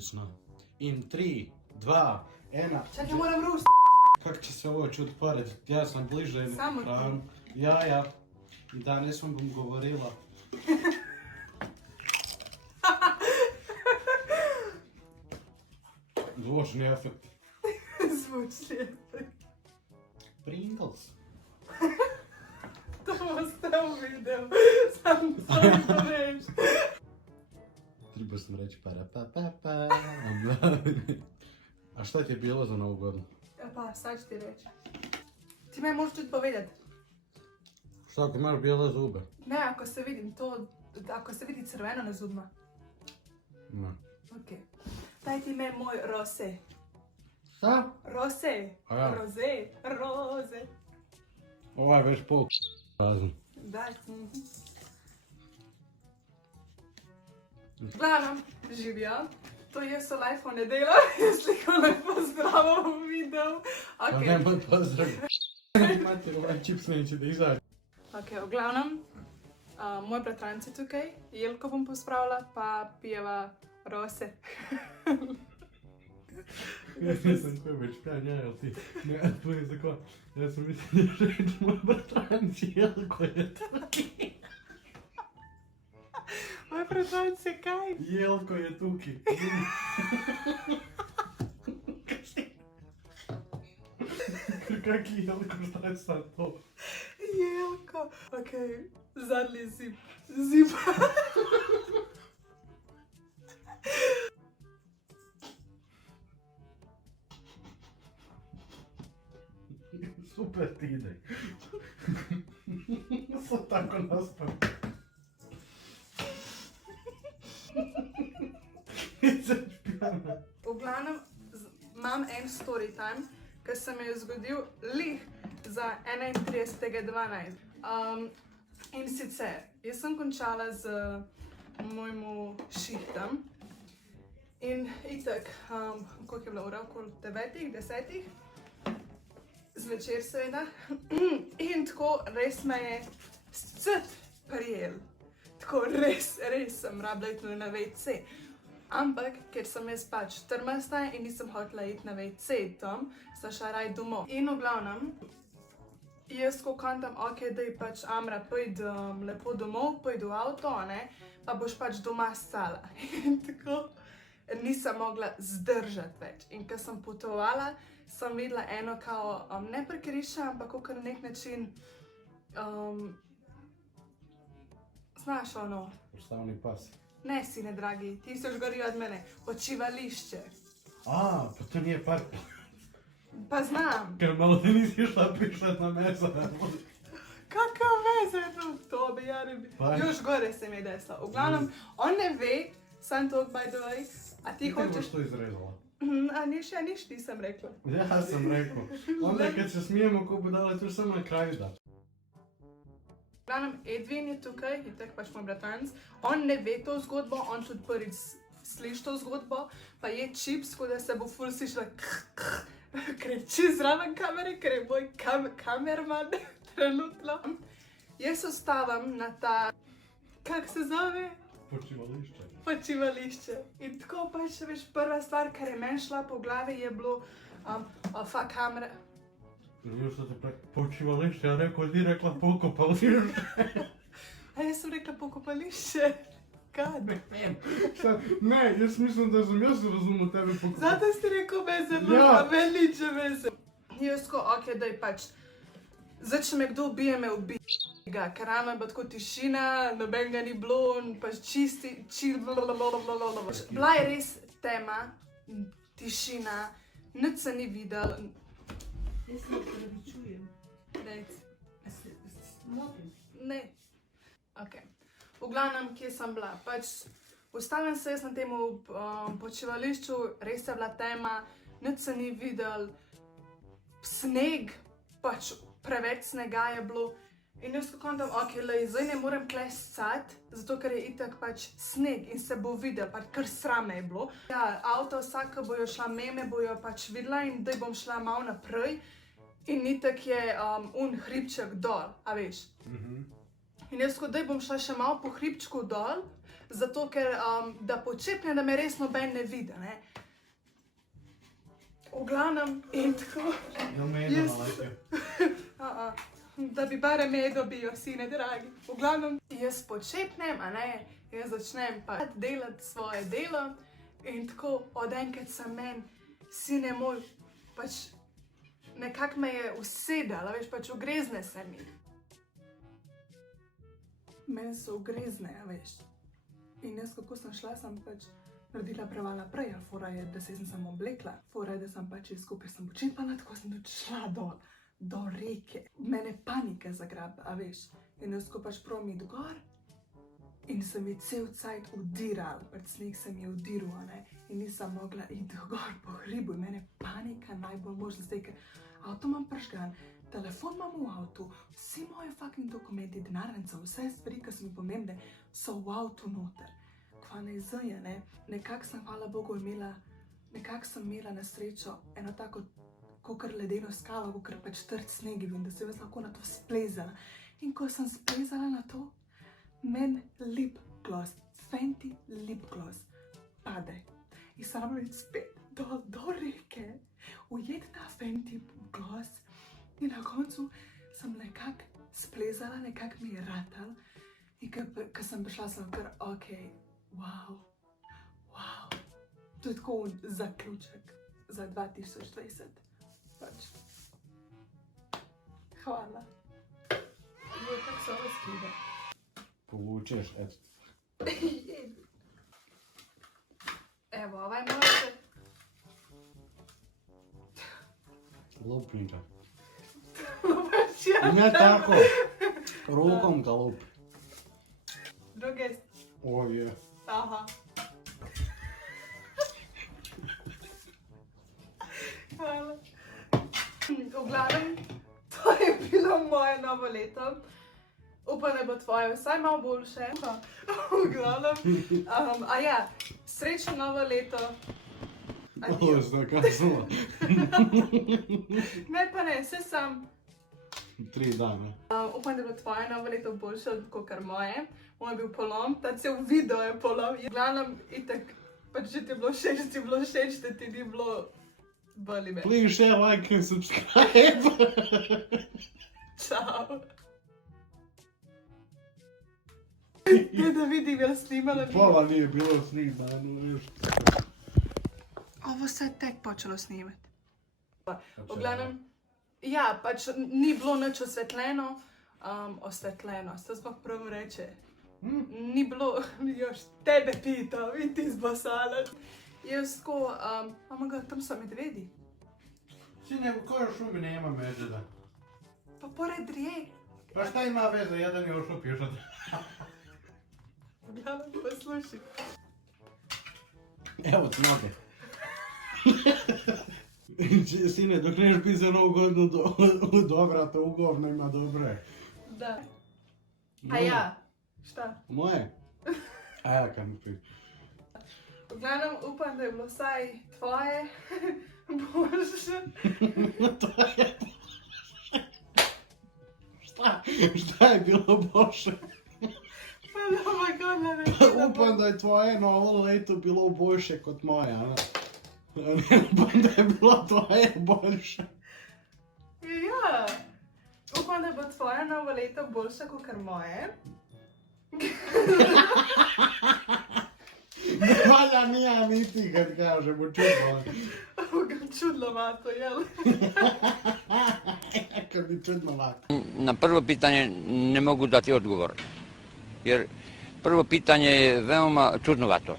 Odlično. In 3, 2, 1. Čakaj, moram rušiti. Kako će se ovo čut pored? Ja sam bliže i Samo ti. pravim. Ja. I danes vam bom govorila. Zvučni efekt. Zvuči lijepo. Pringles. To ostav video. Sam to reći. Treba sam reći para. A šta ti je bilo za Novu godinu? Pa, sad ću ti reći. Ti me možeš čut povedati. Šta ako imaš bijele zube? Ne, ako se vidim to, ako se vidi crveno na zubima. Ne. Ok. Daj ti me moj rose. Šta? Rose. A ja? Roze. Ovo je već pol prazno. Daj. Glavnom, živio. To je so life ne dela, jestli ko ne pozdravo u videu. Pa Ok. nema pozdrav. Imate ovaj čips neće da izađe. Ok, uglavnom, moj bratranec je tukaj, Jelko bom pospravila, pa pijeva rose. Ja nisam koji već pjanja, jel ti? Ne, to je za ko? Ja sam mislio da reći moj bratranec Jelko je tuki. Moj bratranec je kaj? Jelko je tuki. Kaki Jelko, šta je sad to? Jelko. Ok, zadnji zip. Zip. Super ti ide. Sad tako nastavim. Uglavnom, imam en story time, ki se mi je zgodil lih za 31.12. In sicer, jaz sem končala z mojim šihtom in itak, koliko je bila ura, okoli 9, 10, zvečer seveda, in tako res me je scet prijel. Tako res sem rabila iti na WC. Ampak, ker sem jaz pač trmasta in nisem hotela iti na WC tam, sem šla raj domov. In v glavnem, jaz ko kontam, ok, daj pač Amra, pojdi lepo domov, pojdi v avto, ne, pa boš pač doma stala. In tako nisem mogla zdržati več. In ko sem potovala, sem videla eno kao, ne prekriša, ampak kako na nek način, znaš ono, Ustavni pas. ne sine dragi, ti si još gori od mene, počivališće. A, pa to nije park. Pa znam. Ker malo ti nisi išla pišat na mesa. Kakav veze tu? To bi ja ne bi. Pa- Još gore se mi je desilo. Uglavnom, on ne ve, sam tog by the way, a ti hoćeš... Kako što izrezala? A niš, ja niš nisam rekla. Ja sam rekao. Onda kad se smijemo ko budale, to je samo na kraju da. Uglavnom, Edvin je tukaj, itak pač moj bratranec, on ne ve to zgodbo, on tudi prvič sliši to zgodbo, pa je čips, ko da se bo ful slišala kreči zraven kamere, ker je moj kamerman trenutno. Jaz ostavam na ta, kak se zove? Počivališče. Počivališče. In tako pač, veš, prva stvar, kar je meni šla po glavi, je bilo, kamera. Želiš da te počivališče, ja rekao, ti rekla pokopališče. A jaz sem rekla pokopališče. Kad? Ne, jaz mislim da sam jaz razumel tebe pokopališče. Zato si rekel veze, Ja. pa meni niče veze. Jaz ko, ok, daj pač, zdaj če me kdo ubije, me ubije ga, ker rano je bila tako tišina, noben ga ni bilo, pač čisti, blablabla. Bila je res tema, tišina, nič se ni videl. Jaz se opravičujem. Rec. A se motim? Ne. Ok. V glavnem, kje sem bila? Pač, ustavljam se jaz na tem počivališču, res je bila tema, nič se ni videl, sneg, pač preveč snega je bilo. In jaz ko kontam, ok, lej, zdaj ne morem tle scat, zato ker je itak pač sneg in se bo videl, pač kar srame je bilo. Ja, avto vsaka bojo šla meme, bojo pač videla in daj bom šla malo naprej. In itak je hribček dol, a veš. In jaz kot da bom šla še malo po hribčku dol, zato ker da počepnem, da me res noben ne vidi, ne. V glavnem in tako. Ja, meni Jaz- najte. Da bi bare medo bijo, sine dragi. V glavnem, jaz počepnem, a ne, jaz začnem pa delati svoje delo in tako od enkrat sem meni, sine moj, pač nekako me je usedala, veš, pač ugrezne se mi. Meni so ugrezne, a veš. In jaz, kako sem šla, sem pač naredila preval naprej, a fora je, da se sem samo oblekla. Fora je, da sem pač skupaj sem počepala, tako sem tudi šla dol, do reke. Mene panika zagrab, a veš. In jaz, ko pač probam iti gor, in se mi cel cajt udiral, pač sneg se mi je udiral, a ne. In nisem mogla iti gor po hribu in mene panika najbolj možno zdaj, ker avto imam prižgan, telefon imam v avtu, vsi moji fucking dokumenti, denarnica, vse stvari, ki so mi pomembne, so v avtu noter. Kva naj zdaj je, ne? Nekako sem, hvala Bogu, imela na srečo eno tako, kakor ledeno skalo, kakor pač trd sneg in da se jaz lahko na to splezala. In ko sem splezala na to, meni lip gloss, Fenty lip gloss pade. In sem rabila iti spet do reke, ujeti ta Fenty gloss in na koncu sem nekako splezala, nekako mi je ratal. In ko sem prišla, sem kar, okej, wow. To je tako zaključek za 2020. Pač. Hvala. Kako so vas skide? Povučeš, eto. Evo, ovaj možete. Lupnika. Pač ja. Ne tako. Rukom ga lup. Druge. O je. Aha. Hvala. V glavnem, to je bilo moje novo leto. Upam, da bo tvoje vsaj malo boljše. V glavnem, a ja, srečno novo leto. Adijo. Ovo je zakazalo. Ne pa ne, vse sam. 3 dana. Upam, da bo tvoje novo leto boljše kot kar moje. Moj je bil polom, ta cel video je polom. V glavnem, itak, pač če ti je bilo všeč, da ti ni bilo boli me. Please share, like and subscribe. Čau. Ne da vidim, jaz snimala. Pola nije bilo snimano, veš. Ovo se je tek počelo snimati. V glavnem, ja, pač ni bilo nič osvetljeno, osvetljeno, se sploh prav reče. Ni bilo, još tebe pitao, in ti zbasala. Jaz tako, ga, tam so medvedi. Sine, u kojoj šumi nema medvjeda? Pa pored rijeke. Pa šta ima veze, jedan je ušao pješat. V glavnem, poslušaj. Evo ti noge. Sine, dok neš biti za novu godinu dobra, to u govnima dobre. Da. A ja, šta? Moje? A ja, kad mi priča. Uglavnom, upam, da je bilo vsaj tvoje boljše. Tvoje Šta je bilo boljše? Pa doma godina ne bilo Upam da je tvoje novo leto bilo boljše kot moje, a ne? Ne upam da je bilo tvoje boljše. Ja, upam, da bo tvoje novo leto boljše kot kar moje. Ne valja nija niti kad kažemo čudno. Čudlovato, jel? Kad bi čudno ovako. Na prvo pitanje ne mogu dati odgovor, jer prvo pitanje je veoma čudnovato.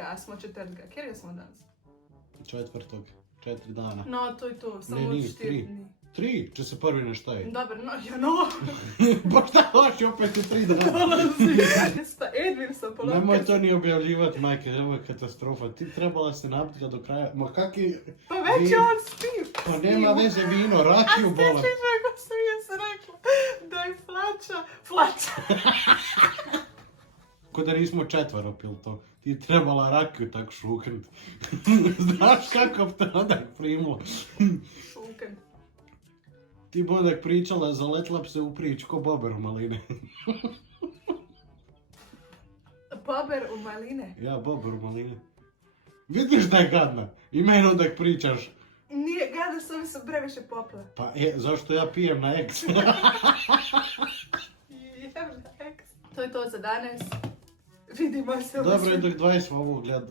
Ja, smo četvrtka, kjer smo danas? 4 dana. No, to je to, samo Ne, od nije, 4 tri. dni. 3, če se prvi nešto je. Dobro, no, ja, no. Pa šta hoće opet u 3 dana? Jaz pa Edvin sam polomka. Nemoj to ni objavljivati, majke, ovo je katastrofa. Ti trebala se napiti do kraja. Ma kaki... Pa već je on spio. Pa nema veze vino, rakiju bola. A stižeš nego sam jes rekla, daj flača. Ko da nismo 4 pil to. Ti trebala rakiju tak šuknut. Znaš kako bi te onda primilo? Šuken. Ti bi onda pričala, zaletla bi se u prič ko bober u maline. Bober u maline. Ja, bober u maline. Vidiš da je gadna? I meni onda pričaš. Nije gada, s ovi su previše pople. Pa, zašto ja pijem na eks? To je to za danas. Vidimo se u Dobro je dok 20 mogu gledat.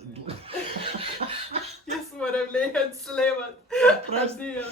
Jaz moram nekaj slemat. Adio.